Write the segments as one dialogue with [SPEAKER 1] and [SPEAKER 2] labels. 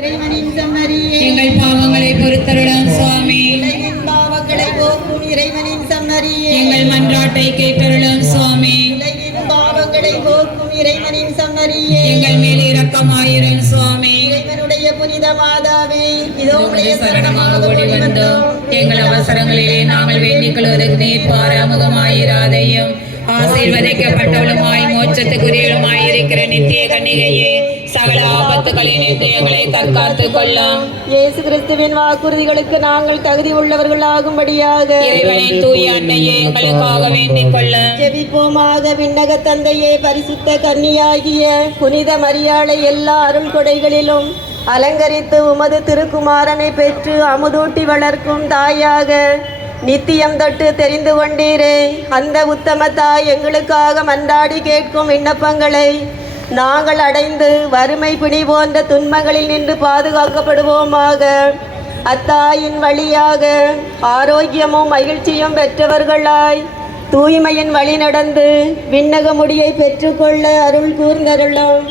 [SPEAKER 1] எங்கள் பாவங்களை பொறுத்தருளும் சுவாமி. பாவங்களை போக்கும் இறைவனின் சம்மரியே. எங்கள் மன்றாட்டை கேட்டருளும் சுவாமி. பாவங்களை போக்கும் இறைவனின் சம்மரியே. எங்கள் மேல் இரக்கமாயிரும் சுவாமி. இறைவனுடைய புனித மாதாவே இதோ சரணமாக ஓடி வந்தோம். எங்கள் அவசரங்களிலே நாங்கள் வேண்டிக் கொள்வதற்கு நீர் பாராமுகமாயிராதையும். ஆசீர்வதிக்கப்பட்டவளுமாய் மோட்சத்துக்குரியவளுமாய் இருக்கிற நித்திய கன்னிகையே. ஆபத்துகளின் எங்களை தற்காத்துக் கொள்ளும் இயேசு கிறிஸ்துவின் வாக்குறுதிகளுக்கு நாங்கள் தகுதி உள்ளவர்களாகும்படியாக இறைவனின் தூய அன்னையே எங்களுக்காக வேண்டிக் கொள்ளும் ஜெபிப்போமாக விண்ணக தந்தையே பரிசுத்த கன்னியாகிய புனித மரியாளை எல்லா அருள் கொடைகளிலும் அலங்கரித்து உமது திருக்குமாரனை பெற்று அமுதூட்டி வளர்க்கும் தாயாக நித்தியம் தொட்டு தெரிந்து கொண்டீரே. அந்த உத்தம தாய் எங்களுக்காக மன்றாடி கேட்கும் விண்ணப்பங்களை நாங்கள் அடைந்து வறுமை பிணி போன்ற துன்பங்களில் நின்று பாதுகாக்கப்படுவோமாக. அத்தாயின் வழியாக ஆரோக்கியமும் மகிழ்ச்சியும் பெற்றவர்களாய் தூய்மையின் வழி நடந்து விண்ணக முடியை பெற்றுக்கொள்ள அருள் கூர்ந்தருளும்.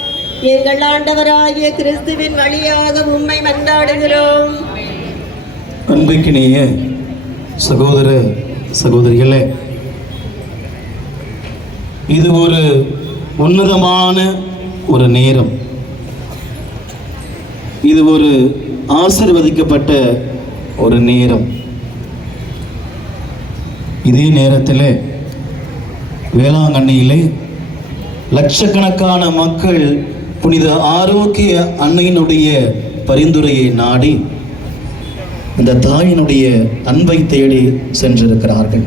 [SPEAKER 1] எங்கள் ஆண்டவராகிய கிறிஸ்துவின் வழியாக உண்மை மன்றாடுகிறோம்.
[SPEAKER 2] அன்புக்கினிய சகோதர சகோதரிகளே இது ஒரு உன்னதமான ஒரு நேரம். இது ஒரு ஆசிர்வதிக்கப்பட்ட ஒரு நேரம். இதே நேரத்தில் வேளாங்கண்ணியிலே லட்சக்கணக்கான மக்கள் புனித ஆரோக்கிய அன்னையினுடைய பரிந்துரையை நாடி இந்த தாயினுடைய அன்பை தேடி சென்றிருக்கிறார்கள்.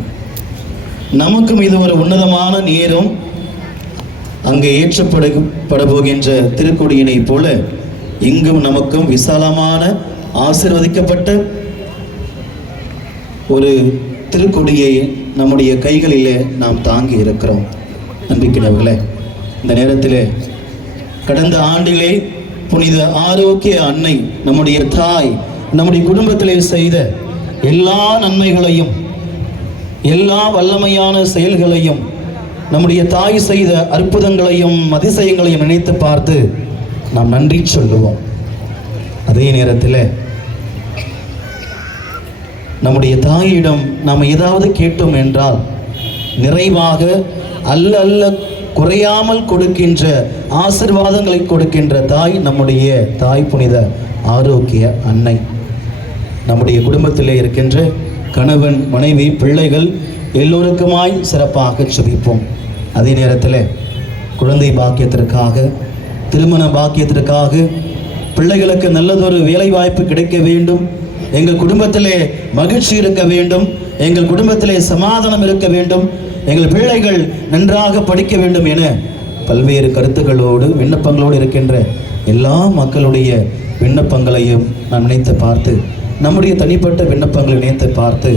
[SPEAKER 2] நமக்கும் இது ஒரு உன்னதமான நேரம். அங்கே ஏற்றப்பட பட போகின்ற திருக்கொடியினை போல இங்கும் நமக்கும் விசாலமான ஆசிர்வதிக்கப்பட்ட ஒரு திருக்கொடியை நம்முடைய கைகளிலே நாம் தாங்கி இருக்கிறோம். நம்பிக்கிறவர்களே இந்த நேரத்தில் கடந்த ஆண்டிலே புனித ஆரோக்கிய அன்னை நம்முடைய தாய் நம்முடைய குடும்பத்திலே செய்த எல்லா நன்மைகளையும் எல்லா வல்லமையான செயல்களையும் நம்முடைய தாய் செய்த அற்புதங்களையும் அதிசயங்களையும் நினைத்து பார்த்து நாம் நன்றி சொல்லுவோம். அதே நேரத்தில் நம்முடைய தாயிடம் நாம் ஏதாவது கேட்டோம் என்றால் நிறைவாக அல்ல அல்ல குறையாமல் கொடுக்கின்ற ஆசிர்வாதங்களை கொடுக்கின்ற தாய் நம்முடைய தாய் புனித ஆரோக்கிய அன்னை. நம்முடைய குடும்பத்திலே இருக்கின்ற கணவன் மனைவி பிள்ளைகள் எல்லோருக்குமாய் சிறப்பாக சுபிப்போம். அதே நேரத்தில் குழந்தை பாக்கியத்திற்காக திருமண பாக்கியத்திற்காக பிள்ளைகளுக்கு நல்லதொரு வேலை வாய்ப்பு கிடைக்க வேண்டும். எங்கள் குடும்பத்திலே மகிழ்ச்சி இருக்க வேண்டும். எங்கள் குடும்பத்திலே சமாதானம் இருக்க வேண்டும். எங்கள் பிள்ளைகள் நன்றாக படிக்க வேண்டும் என பல்வேறு கருத்துக்களோடு விண்ணப்பங்களோடு இருக்கின்ற எல்லா மக்களுடைய விண்ணப்பங்களையும் நான் நினைத்து பார்த்து நம்முடைய தனிப்பட்ட விண்ணப்பங்களை நினைத்து பார்த்து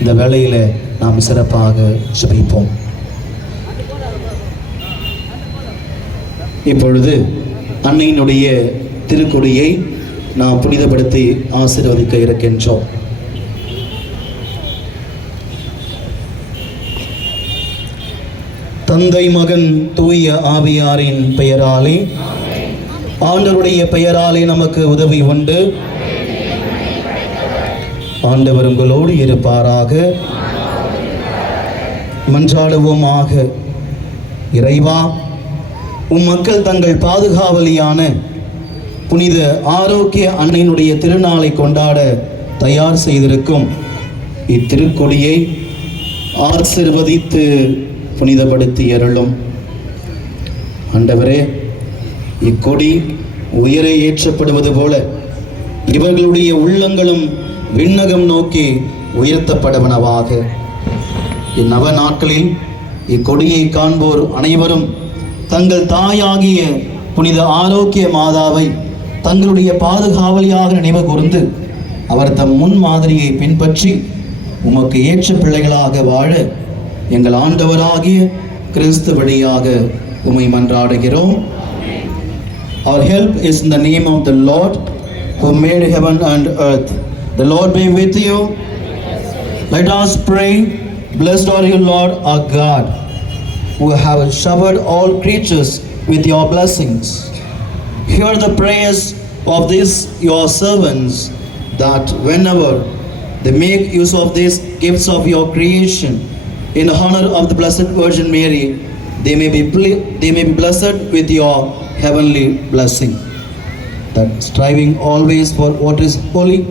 [SPEAKER 2] இந்த வேலையில் நாம் சிறப்பாக சுபிப்போம் இப்பொழுது அன்னையினுடைய திருக்கொடியை நாம் புனிதப்படுத்தி ஆசீர்வதிக்க இருக்கின்றோம். தந்தை மகன் தூய ஆவியாரின் பெயராலே ஆண்டருடைய பெயராலே நமக்கு உதவி உண்டு. ஆண்டவர் உங்களோடு இருப்பாராக. மன்றாடுவோமாக. இறைவா உம் மக்கள் தங்கள் பாதுகாவலியான புனித ஆரோக்கிய அன்னையினுடைய திருநாளை கொண்டாட தயார் செய்திருக்கும். இத்திருக்கொடியை ஆசிர்வதித்து புனிதப்படுத்தி அருளும். ஆண்டவரே இக்கொடி உயரே ஏற்றப்படுவது போல இவர்களுடைய உள்ளங்களும் விண்ணகம் நோக்கி உயர்த்தப்படவனவாக இந்நவ நாட்களில் இக்கொடியை காண்போர் அனைவரும் தங்கள் தாயாகிய புனித ஆரோக்கிய மாதாவை தங்களுடைய பாதுகாவலியாக நினைவு கூர்ந்து அவர் தம் முன் மாதிரியை பின்பற்றி உமக்கு ஏற்ற பிள்ளைகளாக வாழ எங்கள் ஆண்டவராகிய கிறிஸ்து வழியாக உமை மன்றாடுகிறோம்
[SPEAKER 3] Our help is in the name of the Lord who made heaven and earth. The Lord be with you. Let us pray. Blessed are you, Lord our God, who have showered all creatures with your blessings. Hear the prayers of these your servants, that whenever they make use of these gifts of your creation, in honor of the Blessed Virgin Mary, they may be, they may be blessed with your heavenly blessing. That striving always for what is holy,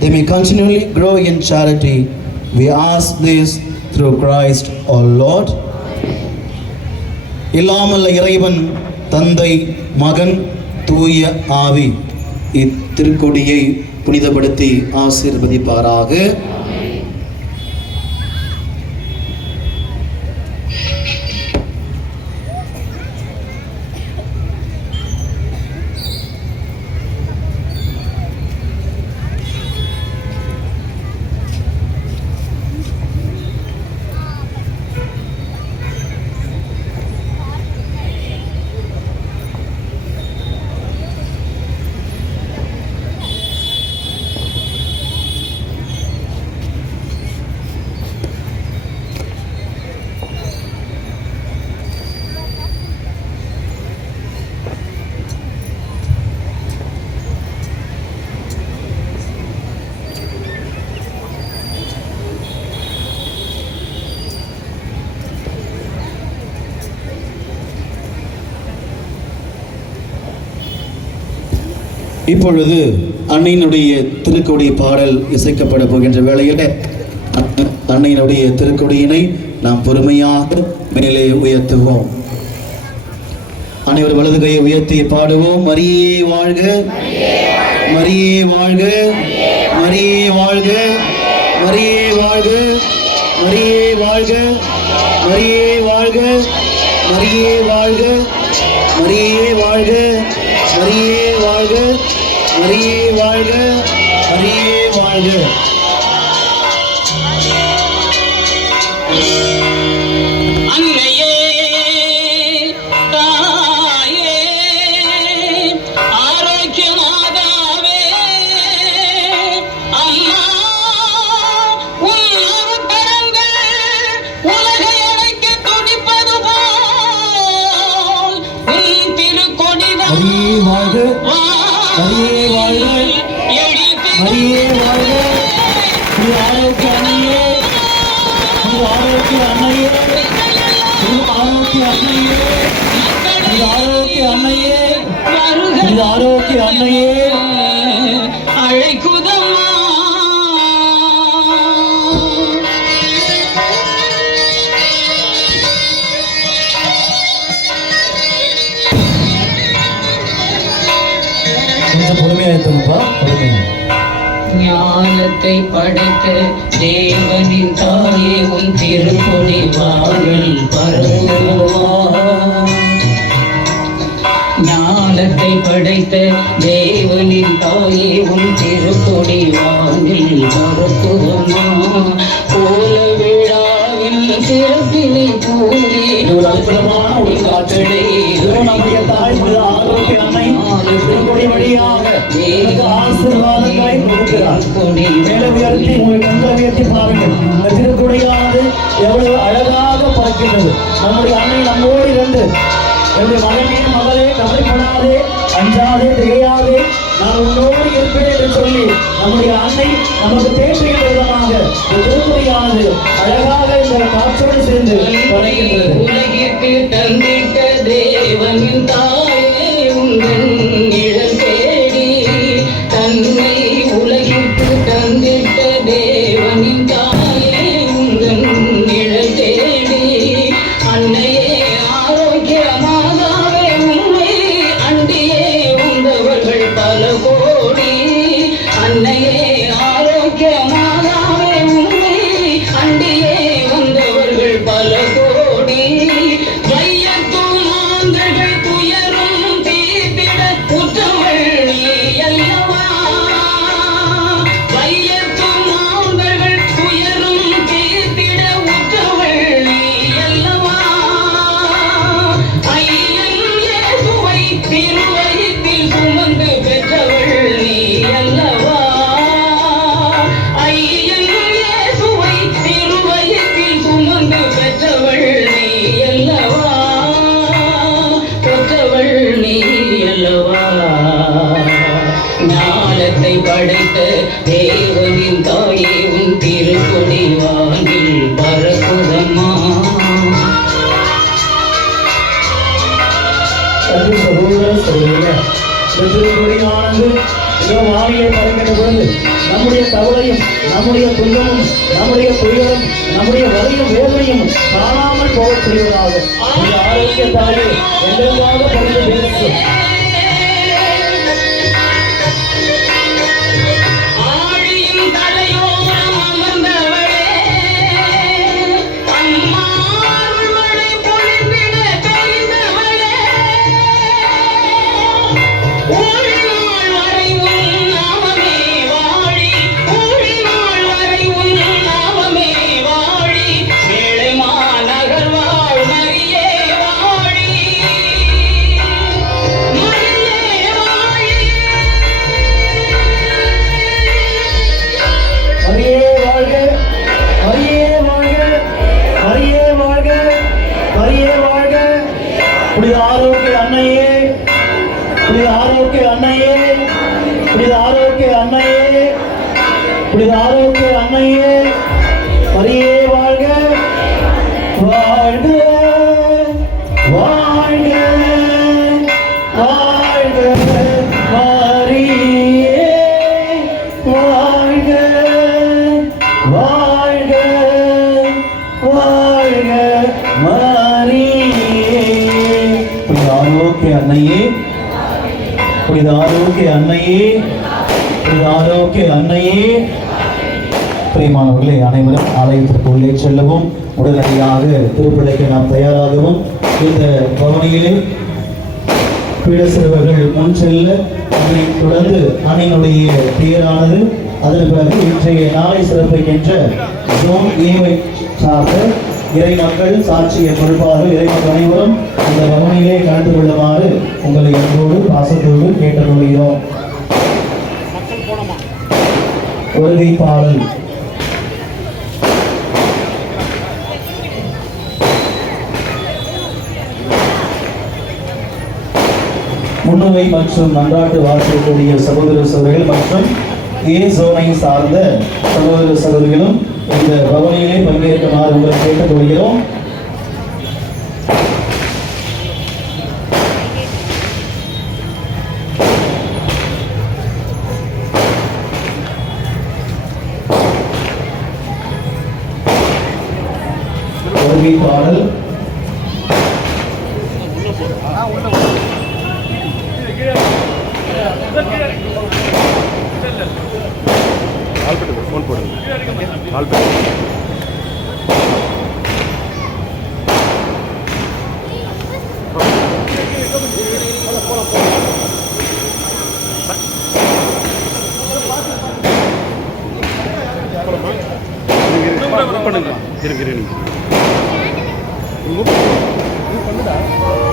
[SPEAKER 3] they may continually grow in charity. We ask this through Christ our Lord.
[SPEAKER 2] இல்லாமல் இறைவன் தந்தை மகன் தூய ஆவி இத்திருக்கொடியை புனிதப்படுத்தி ஆசீர்வதிப்பாராக இப்பொழுது அன்னையினுடைய திருக்கொடி பாடல் இசைக்கப்பட போகின்ற வேளையில் அன்னையினுடைய திருக்கொடியினை நாம் பொறுமையாக மேலே உயர்த்துவோம். அனைவர் வலது கையை உயர்த்தி பாடுவோம். மரியே வாழ்க. மரியே வாழ்க. மரியே வாழ்க. மரியே வாழ்க. மரியே வாழ்க. மரியே வாழ்க. மரியே வாழ்க. மரியே வாழ்க. மரியே வாழ்க. ஹரி வாழ்க ஹரியே வாழ்க.
[SPEAKER 1] தேவனின் தாயே உன் திருப்பொடி வாழல் பரவுவா ஞானத்தை படைத்த தேவனின் தாயே உன் திருப்பொடி வானில் பரப்புவமா கோல விழாவின் சிறப்பினை கூறி ஒரு அற்புதமான ஒரு காற்றடை.
[SPEAKER 2] நம்முடைய தாய் திருப்படி எனக்கு ஆசீர்வாதங்களை கொடுக்கிறார் உயர்த்தி உங்கள் கண்களை உயர்த்தி பாருங்கள் இந்த திருக்குடையானது எவ்வளவு அழகாக பறக்கின்றது நம்முடைய அன்னை நம்மோடு இருந்து என்னுடைய மகனே மகளே கவலைப்படாதே அஞ்சாதே திகையாதே நான் உன்னோடு இருப்பேன் என்று சொல்லி நம்முடைய அன்னை நமக்கு தேற்றுகின்ற விதமாக இந்த அழகாக இந்த காற்றோடு சேர்ந்து பறக்கின்றது
[SPEAKER 1] உலகிற்கு தந்திட்ட தேவனின் தாயே உங்கள் படைத்த தேவனின் தாயே உன் திருக்கொடி வானில் பரப்புதம்மா
[SPEAKER 2] அன்பு வானிலை பறக்கின்ற பொழுது நம்முடைய கவலையும் நம்முடைய துன்பமும் நம்முடைய துயரம் நம்முடைய வலியும் வேதனையும் காணாமல் போகச் செய்வதாக இந்த ஆரோக்கிய தாயே எங்களுக்காக ஆரோக்கிய அன்னையே. புனித ஆரோக்கிய அன்னையே. பிரியமானவர்களே அனைவரும் ஆலயத்திற்கு உள்ளே செல்லவும் உடனடியாக திருப்பிள்ளைக்கு நாம் தயாராகவும் இந்த பவனியிலே பீட சிறுவர்கள் முன் செல்ல அதனை தொடர்ந்து அணியினுடைய பெயரானது அதன் பிறகு இன்றைய நாளை சிறப்பிக்கின்ற ஜோன் ஏவை சார்ந்த இறை மக்கள் சாட்சியை பொறுப்பாக இறை மக்கள் அனைவரும் இந்த பவனியிலே கலந்து கொள்ளுமாறு உங்களை அன்போடு பாசத்தோடு கேட்டுக்கொள்கிறோம். கொள்கை பாடல் முன்னுரை மற்றும் நன்றாட்டு வாசிக்கக்கூடிய சகோதர சகோதரிகள் மற்றும் ஏ சோனை சார்ந்த சகோதர சகோதரிகளும் இந்த பவனியிலே பங்கேற்குமாறு உங்களை கேட்டுக்கொள்கிறோம் வருகை பாடல் பண்ணுங்க. ஃபேன் இருக்கு. பா